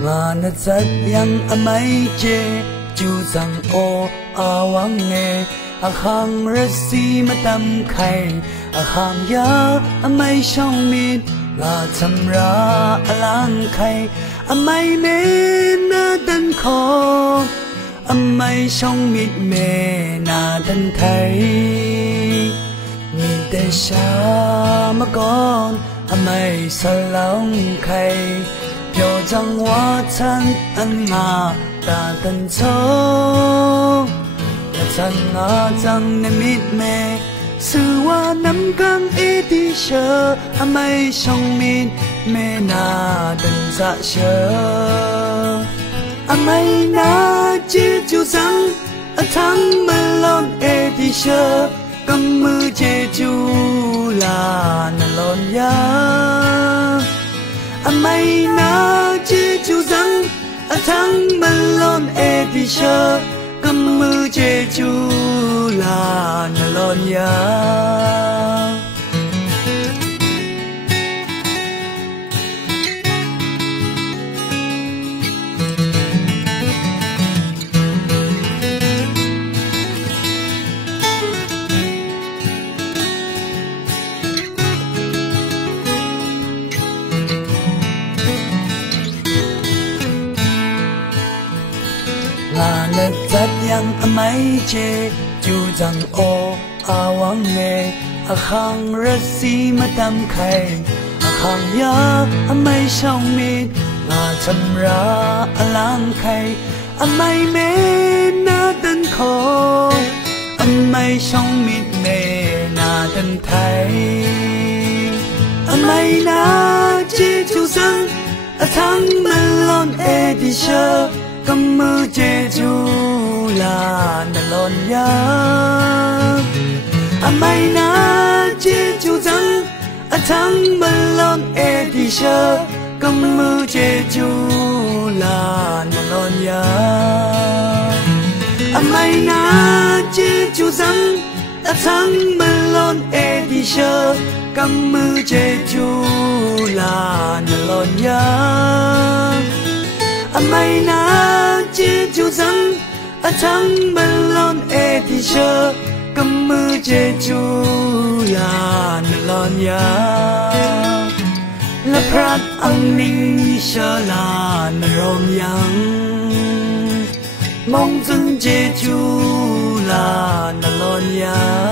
ngà nát giật yang amai che chu rằng ô awang nghe hang rasi matam khai hang ya amai shong mit ngà chăm ra alang khai amai me na dan kho amai shong mit me na dan thai ni te sha ma con amai sa long khai biểu rằng hoa chân ăn ngà ta tân châu là chân ngà chân nên mít mê sự hoa nắm căng ý đi chờ amai song mít mê na tân dạ chờ amai na chia chu rằng thắng mơ lon ê đi chờ cầm mưa che chu là nà lon ya amai na che chu rằng thắng mơ lon ê đi chờ cầm mưa che chu là nà lon ya là nét rất yang amai che chu rằng ô awang nghe khang rasi matam khai khang ya amai shong mit ngà chăm ra alang khai amai me na dan kho amai shong mit me na dan thai amai na che chu rằng thang melon edisha cầm mưa che chu là nà lon ya amai na che chu rằng thắng melon edisha cầm mưa che chu là nà lon ya amai na che chu rằng thắng melon edisha cầm mưa che chu là nà lon ya amai na che chu rằng thắng melon edisha cầm mưa che chu là nà lon ya la prat ang ning sha la na rom yang mong dưng che chu là nà lon ya